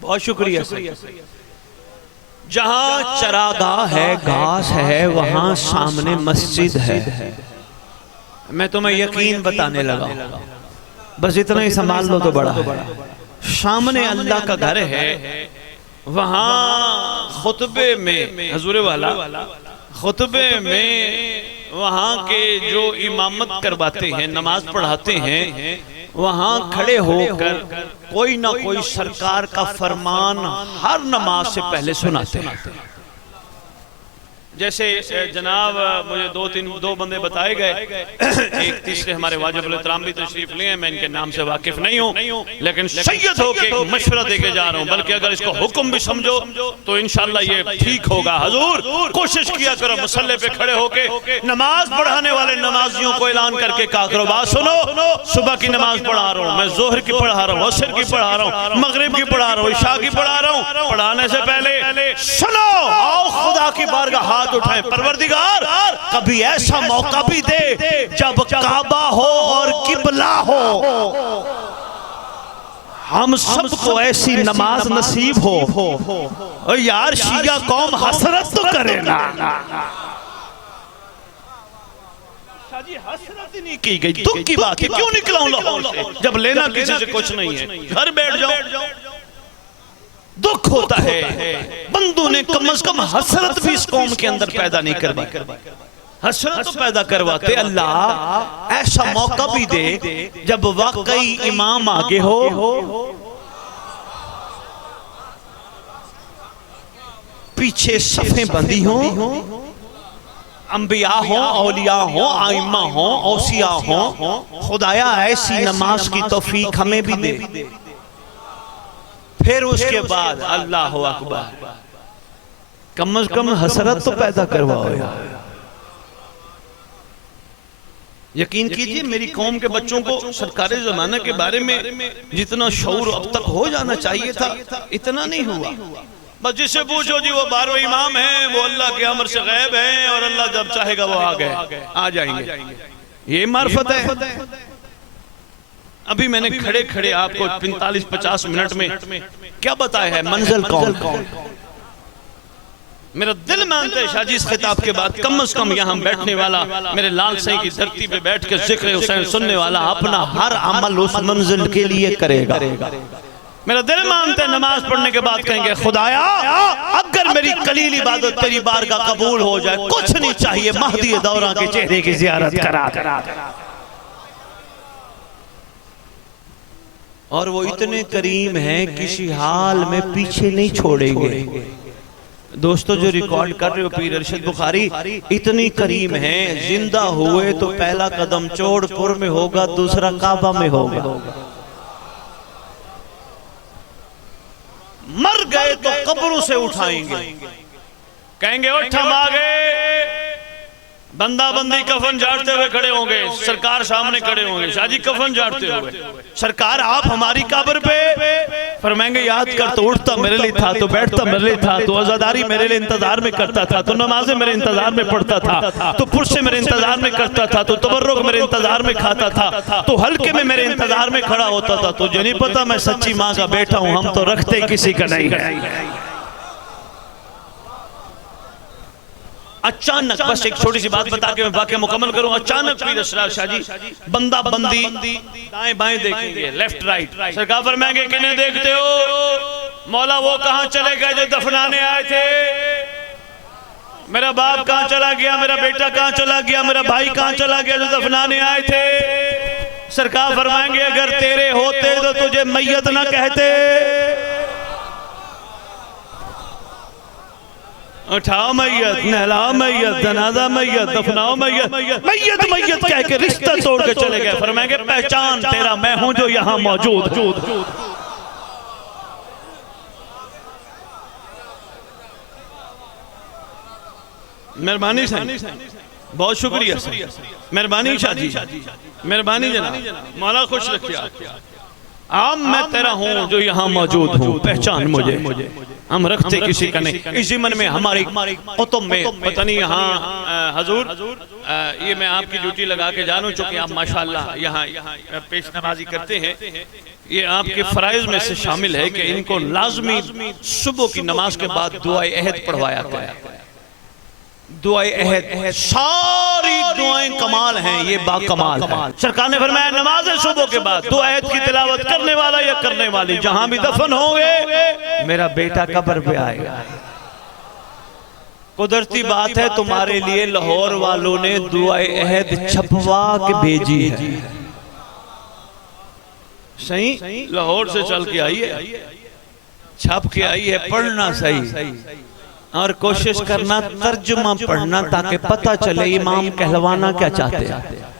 बहुत शुक्रिया। जहां चरागाह है, घास है, वहां सामने मस्जिद है। मैं तुम्हें यकीन बताने लगा, बस इतना ही संभाल लो तो बड़ा है। सामने अल्लाह का घर है, वहां खुतबे में हजूर वाला खुतबे में वहां के जो इमामत करवाते हैं, नमाज पढ़ाते हैं, वहां खड़े होकर कोई ना कोई सरकार का फरमान हर नमाज से पहले सुनाते हैं। जैसे जनाब मुझे दो बंदे बताए गए, एक तीसरे हमारे वाजिबुल एहतराम भी तशरीफ लिए हैं, मैं इनके नाम से वाकिफ नहीं हूँ, लेकिन सैयद होके एक मशवरा देके जा रहा हूँ, बल्कि अगर इसको हुक्म भी समझो तो इंशाल्लाह ये ठीक होगा। हुजूर कोशिश किया करो मुसल्ले पे खड़े होके नमाज पढ़ाने वाले नमाजियों को ऐलान करके कहा करो, बात सुनो, सुबह की नमाज पढ़ा रहा हूँ मैं, जोहर की पढ़ा रहा हूँ, असर की पढ़ा रहा हूँ, मगरिब की पढ़ा रहा हूँ, इशा की पढ़ा रहा हूँ, पढ़ाने से पहले सुनो, आओ खुदा की बारगाह हाथ उठाएं, परवरदिगार कभी ऐसा मौका भी दे जब काबा हो और किबला हो, हम सबको ऐसी नमाज नसीब हो। और यार शिया कौम हसरत तो करे ना, हसरत ही नहीं की गई, दुख की बात है, क्यों निकला लाहौर से जब लेना किसी से कुछ नहीं है, घर बैठ जाओ। दुख होता है बंदों ने कम से कम हसरत भी इस कौम के अंदर पैदा नहीं करवाई, हसरत तो पैदा करवाते। अल्लाह ऐसा मौका भी दे जब वाकई इमाम आगे हो, पीछे सफ़ें बंदी हो, अंबिया हो, औलिया हो, आइमा हो, औसिया हो, खुदाया ऐसी नमाज की तौफीक हमें भी दे। फिर उसके बाद अल्लाह अकबर, कम से कम हसरत तो पैदा करवाओ यार। यकीन कीजिए मेरी कौम के बच्चों को सरकारी ज़माना के बारे में जितना शऊर अब तक हो जाना चाहिए था इतना नहीं हुआ। बस जिससे पूछो जी वो 12वें इमाम हैं, वो अल्लाह के अमर से गैब हैं और अल्लाह जब चाहेगा वो आ जाएंगे, ये मार्फत है। अभी मैंने खड़े खड़े आपको 45-50 मिनट में क्या बताया है मंजिल कौन। मेरा दिल मानता है शाजी इस खिताब के बाद कम से कम यहाँ बैठने वाला, मेरे लाल सही की धरती पे बैठ के जिक्र हुसैन सुनने वाला अपना हर अमल उस मंजिल के लिए करेगा। मेरा दिल मानता है नमाज पढ़ने के बाद कहेंगे खुदाया अगर मेरी कलील इबादत तेरी बारगाह कबूल हो जाए, कुछ नहीं चाहिए, महदी दौरा के चेहरे की ज़ियारत करा। और वो इतने करीम हैं किसी हाल में पीछे नहीं छोड़ेंगे। दोस्तों जो रिकॉर्ड कर रहे हो पीर अरशद बुखारी इतनी करीम हैं, जिंदा हुए तो पहला कदम चौड़पुर में होगा, दूसरा काबा में होगा, मर गए तो कब्रों से उठाएंगे, कहेंगे उठ हम आ गए, बंदा बंदी कफन झाड़ते हुए खड़े होंगे, सरकार सामने खड़े होंगे, शाजी कफन झाड़ते हुए, सरकार आप हमारी कब्र पे, फरमाएंगे याद कर, तो उठता मेरे लिए था, तो बैठता मेरे लिए था, तो आजादारी मेरे लिए इंतजार में करता था, तो नमाजें मेरे इंतजार में पढ़ता था, तो पुरसे मेरे इंतजार में करता था, तो तबर्रुक मेरे इंतजार में खाता था, तो हल्के में मेरे इंतजार में खड़ा होता था। तुझे नहीं पता मैं सच्ची माँ का बेटा हूँ, हम तो रखते किसी का नहीं है। अचानक बस एक छोटी सी बात बता के मैं वाकया मुकम्मल करूं। अचानक पीर असरार शाह जी बंदा बंदी दाएं बाएं देखेंगे, लेफ्ट राइट, सरकार फरमाएंगे किन्हें देखते हो? मौला वो कहां चले गए जो दफनाने आए थे, मेरा बाप कहां चला गया, मेरा बेटा कहां चला गया, मेरा भाई कहां चला गया जो दफनाने आए थे। सरकार फरमाएंगे अगर तेरे होते तो तुझे मैयत ना कहते, उठाओ मैयत, नहलाओ मैयत, जनाजा मैयत, दफनाओ मैयत, मैयत मैयत कह के रिश्ता तोड़ के चले गए। फरमाएंगे पहचान तेरा मैं हूं जो यहां मौजूद। मेहरबानी साहब, बहुत शुक्रिया, मेहरबानी शाह जी, मेहरबानी जनाब, मौला खुश रखिए। आम मैं तेरा हूं जो यहाँ मौजूद हूँ, पहचान मुझे, हम रखते किसी का नहीं। इस ज़िमन में हमारी कुतुब में पता नहीं यहाँ हजूर ये मैं आपकी ड्यूटी लगा के जानूं, चूंकि आप माशाल्लाह यहाँ पेश नमाजी करते हैं, ये आपके फ़राइज़ में से शामिल है कि इनको लाजमी सुबह की नमाज के बाद दुआए अहद पढ़वाया गया। दुआए अहद सारी दुआएं कमाल हैं, ये बाकमाल है। सरकार ने फरमाया नमाज सुबह के बाद दुआ अहद की तिलावत करने वाला या करने वाली जहां भी दफन होंगे मेरा बेटा कब्र पे आएगा। कुदरती बात है तुम्हारे लिए लाहौर वालों ने दुआए अहद छपवा के भेजी है, सही लाहौर से चल के आई है, छप के आई है, पढ़ना सही। और कोशिश करना तर्जुमा पढ़ना ताकि पता चले इमाम कहलवाना क्या चाहते हैं।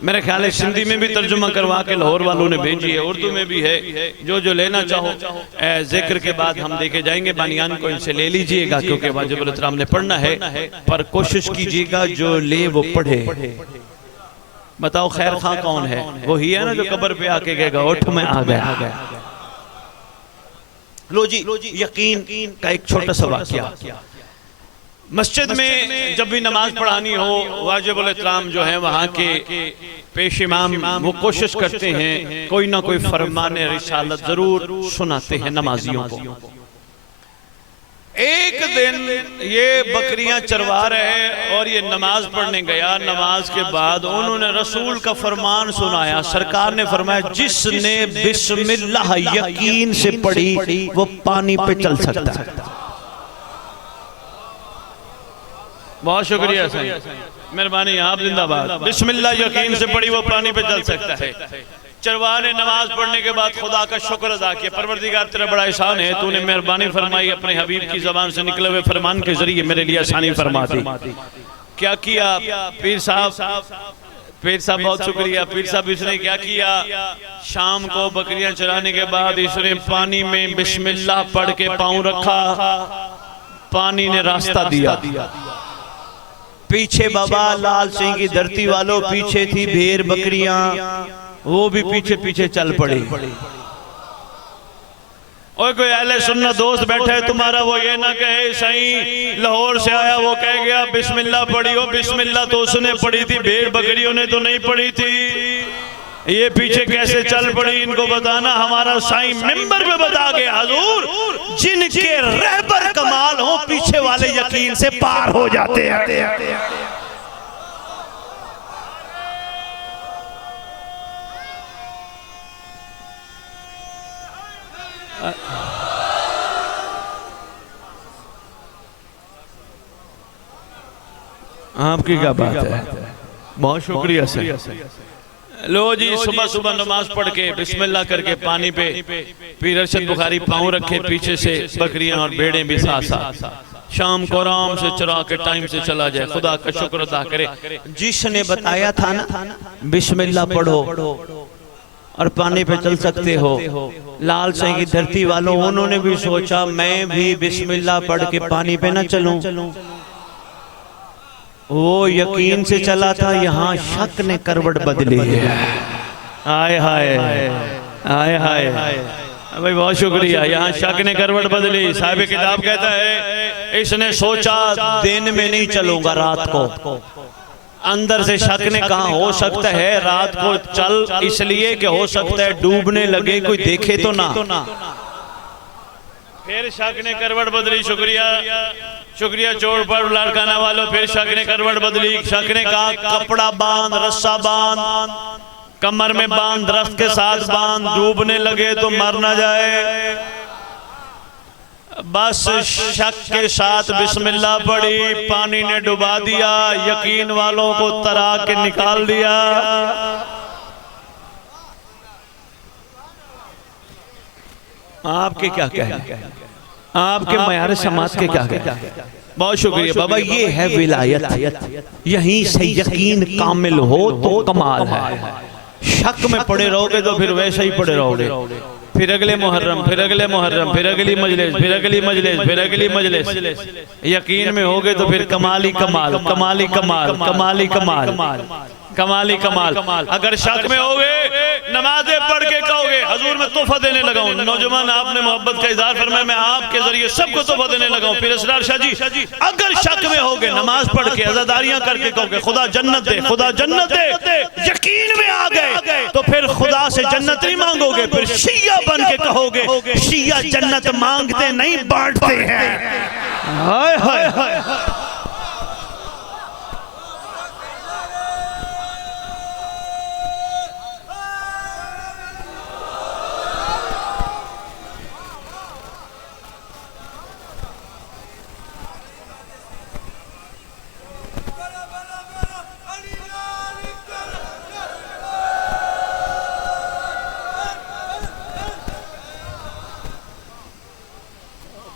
मेरे ख्याल है सिंधी में भी तर्जुमा करवा के लाहौर वालों ने भेजी है, उर्दू में भी है, जो लेना चाहो। जिक्र के बाद हम देखे जाएंगे, बानियान को इनसे ले लीजिएगा क्योंकि वाजिबुल एहतराम ने पढ़ना है, पर कोशिश कीजिएगा जो ले वो पढ़े। बताओ खैर खां कौन है? वो ही है ना जो कब्र पे आके कहेगा उठ मैं आ गया। लो जी, यकीन का एक छोटा सा वाकया। मस्जिद में जब भी नमाज पढ़ानी हो, वाजिबुल एहतराम जो है वहाँ के पेश इमाम वो कोशिश करते हैं कोई ना कोई फरमाने रिसालत जरूर सुनाते हैं नमाजियों को। एक दिन ये बकरियां चरवा रहे और ये नमाज पढ़ने गया। नमाज के बाद उन्होंने रसूल का फरमान सुनाया। सरकार ने फरमाया जिसने बिस्मिल्लाह यकीन से पढ़ी वो पानी पे चल सकता है। बहुत शुक्रिया सही, मेहरबानी, आप जिंदाबाद। बिस्मिल्लाह यकीन से पढ़ी वो पानी पे चल सकता है। चरवा ने नमाज पढ़ने के बाद खुदा का शुक्र अदा किया, परवरदिगार तेरा बड़ा एहसान है, तूने मेहरबानी फरमाई, अपने हबीब की जबान से निकले हुए फरमान के जरिए मेरे लिए आसानी फरमा दी। क्या किया पीर साहब बहुत शुक्रिया। पीर साहब इसने क्या किया, शाम को बकरियां चराने के बाद इसने पानी में बिस्मिल्लाह पढ़ के पाँव रखा, पानी ने रास्ता दिया। पीछे बाबा लाल सिंह की धरती वालों पीछे थी भेड़ बकरियां, वो भी पीछे पीछे चल पड़ी। और कोई अहले सुन्नत दोस्त बैठे है तुम्हारा, वो ये ना कहे सही लाहौर से आया वो कह गया बिस्मिल्लाह पढ़ी हो। बिस्मिल्लाह तो उसने पढ़ी थी, भेड़ बकरियों ने तो नहीं पढ़ी थी। ये पीछे कैसे चल पड़ी इनको बताना। हमारा साईं मिंबर पे बता गया हुजूर जिनके रहबर कमाल हो पीछे वाले यकीन से पार हो जाते हैं। आपकी क्या बात है, बहुत शुक्रिया सर। लो जी, सुबह सुबह नमाज पढ़ के बिस्मिल्लाह करके पानी पे पीर अरशद बुखारी पाँव रखे, पीछे से बकरियां और भेड़ें भी साथ। शाम को आराम से चरा के टाइम से चला जाए, खुदा का शुक्र अदा करे। जिसने बताया था ना बिस्मिल्लाह पढ़ो और पानी पे चल सकते हो, लाल सिंह की धरती वालों उन्होंने भी सोचा मैं भी बिस्मिल्लाह पढ़ के पानी पे ना चलूं। वो यकीन से चला था, यहाँ शक ने करवट बदली है। आए हाय आए हाय भाई, बहुत शुक्रिया। यहाँ शक ने करवट बदली। साहिब किताब कहता है इसने सोचा दिन में नहीं चलूंगा, रात को। अंदर से शक ने कहा हो सकता है रात को चल, इसलिए कि हो सकता है डूबने लगे कोई देखे तो ना। फिर शक ने करवट बदली। शुक्रिया चोर पर लाड़काना वालों। फिर शक ने करवट बदली। शक ने कहा कपड़ा बांध, रस्सा बांध, कमर में बांध, दरख्त के साथ बांध, डूबने लगे तो मर ना जाए। बस शक के साथ बिस्मिल्लाह पढ़ी, पानी ने डुबा दिया, यकीन वालों को तरा के निकाल दिया। आपके क्या कहना, आपके मयार समाज के क्या कहना। बहुत शुक्रिया बाबा, ये है विलायत। यहीं से यकीन कामिल हो तो कमाल है। शक में पड़े रहोगे तो फिर वैसे ही पड़े रहोगे। फिर अगले मुहर्रम, फिर अगले मुहर्रम, फिर अगली मजलिस, फिर अगली मजलिस, फिर अगली मजलिस। यकीन में होगे तो फिर कमाली कमाल, कमाली कमाल, कमाली कमाल, कमाली कमाल। अगर शक में होगे नमाजें पढ़ के कहोगे हजूर मैं तोहफा देने लगा हूं। नौजवान आपने मोहब्बत का इजहार फरमाया, मैं आपके जरिए सबको तोहफा देने लगा हूं। फिर असरार शाह जी अगर शक में होगे नमाज पढ़ के अज़ादारियां करके कहोगे खुदा जन्नत दे, खुदा जन्नत दे, यकीन में आ गए तो फिर खुदा से जन्नत नहीं मांगोगे, फिर शिया बन के कहोगे शिया जन्नत मांगते नहीं बांटते हैं। हाय हाय हाय।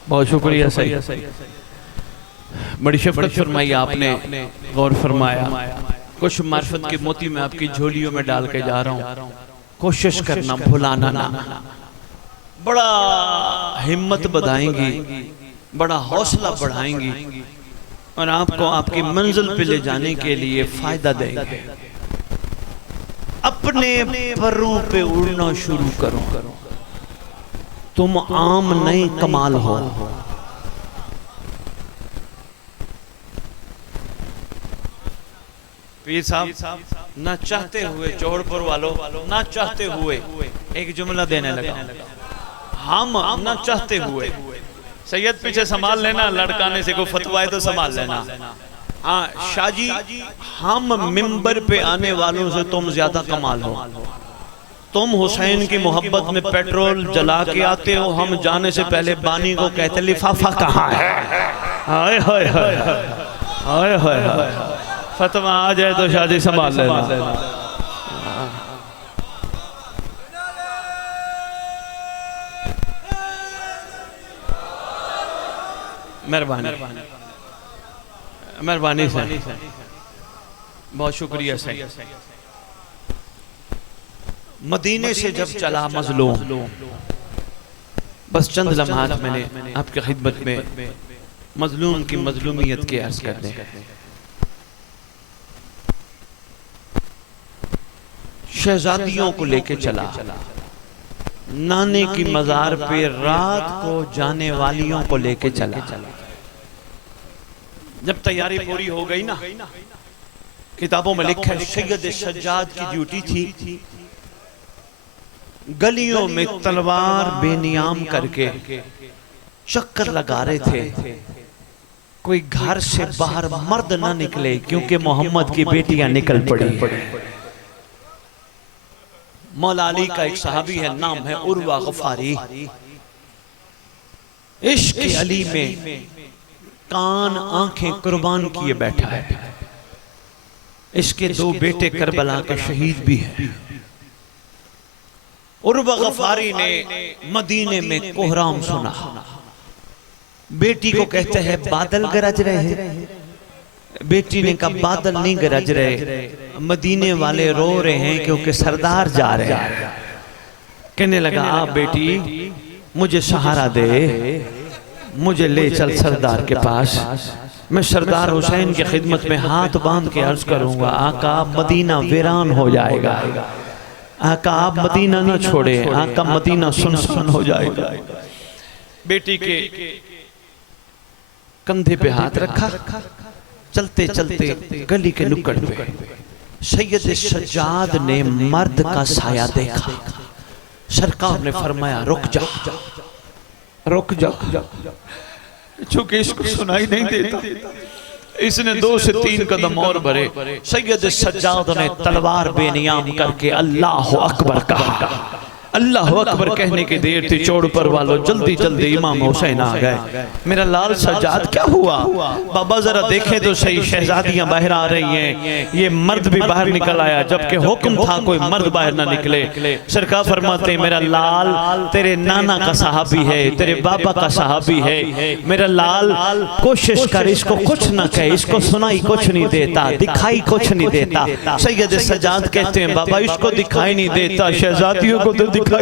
बहुत शुक्रिया सही। बड़ी शफकत फरमाई आपने, गौर फरमाया। कुछ मार्फत के मोती मैं आपकी झोलियों में डाल के जा रहा हूँ, कोशिश करना भुलाना ना। बड़ा हिम्मत बढ़ाएंगी, बड़ा हौसला बढ़ाएंगी और आपको आपकी मंजिल पे ले जाने के लिए फायदा देंगे। अपने परों पे उड़ना शुरू करो, तुम आम नहीं कमाल हो। पीर साहब ना चाहते हुए, चौड़पुर वालों ना चाहते हुए एक जुमला देने लगा, हम ना चाहते हुए। सैयद पीछे संभाल लेना, लड़काने से कोई फतवाए तो संभाल लेना। हाँ शाहजी, हम मिंबर पे आने वालों से तुम ज्यादा कमाल हो। तुम हुसैन की मोहब्बत में पेट्रोल जला के आते हो, हम जाने से पहले बानी को कहते लिफाफा कहाँ है। हाय हाय हाय हाय हाय हाय, फतवा आ जाए तो शादी संभाल लेना। मेहरबानी मेहरबानी से, बहुत शुक्रिया से। मदीने से जब चला मजलूम, बस चंद लम्हात मैंने आपकी खिदमत में मजलूम की मजलूमियत के अर्ज कर दे। शहजादियों को लेके चला, नाने की मजार पे रात को जाने वालियों को लेके चला। जब तैयारी पूरी हो गई ना, किताबों में लिखा है सैयद सज्जाद की ड्यूटी थी गलियों में तलवार बेनियाम करके चक्कर लगा रहे थे, कोई घर से बाहर मर्द ना निकले, क्योंकि मोहम्मद की बेटियां निकल पड़ी। मौला अली का एक सहाबी है, नाम है उर्वा गफारी। इश्क अली में कान आंखें कुर्बान किए बैठा है। इसके दो बेटे करबला के शहीद भी हैं। उर्वा गफारी ने मदीने में कोहराम सुना। बेटी को कहते हैं बादल गरज रहे हैं। बेटी ने कहा बादल नहीं गरज रहे, मदीने वाले रो रहे हैं क्योंकि सरदार जा रहे हैं। कहने लगा आप बेटी मुझे सहारा दे, मुझे ले चल सरदार के पास, मैं सरदार हुसैन की खिदमत में हाथ बांध के अर्ज करूंगा आका मदीना वीरान हो जाएगा, आका आप मदीना ना छोड़े, आका मदीना सुनसान हो जाएगा। बेटी के कंधे पे हाथ रखा, चलते चलते गली के नुक्कड़ पे सैयद सज्जाद ने मर्द का साया देखा। सरकार ने फरमाया रुक जा, रुक जा, चूंकि इसको सुनाई नहीं देता, इसने 2 से 3 कदम और भरे। सैयद सज्जाद ने तलवार बेनियाम करके अल्लाह अकबर कहा। अल्लाह अकबर कहने की देर थी, चौड़पुर वालों जल्दी जल्दी इमाम हुसैन आ गए। मेरा लाल सज्जाद क्या हुआ? बाबा जरा देखें तो सही, शहजादियां बाहर आ रही हैं, ये मर्द भी बाहर निकल आया, जबकि हुक्म था कोई मर्द बाहर ना निकले। सरकार फरमाते मेरा लाल तेरे नाना का सहाबी है, तेरे बाबा का सहाबी है, मेरा लाल कोशिश कर इसको कुछ ना कहे, इसको सुनाई कुछ नहीं देता, दिखाई कुछ नहीं देता। सैयद सज्जाद कहते हैं बाबा इसको दिखाई नहीं देता, शहजादियों को तो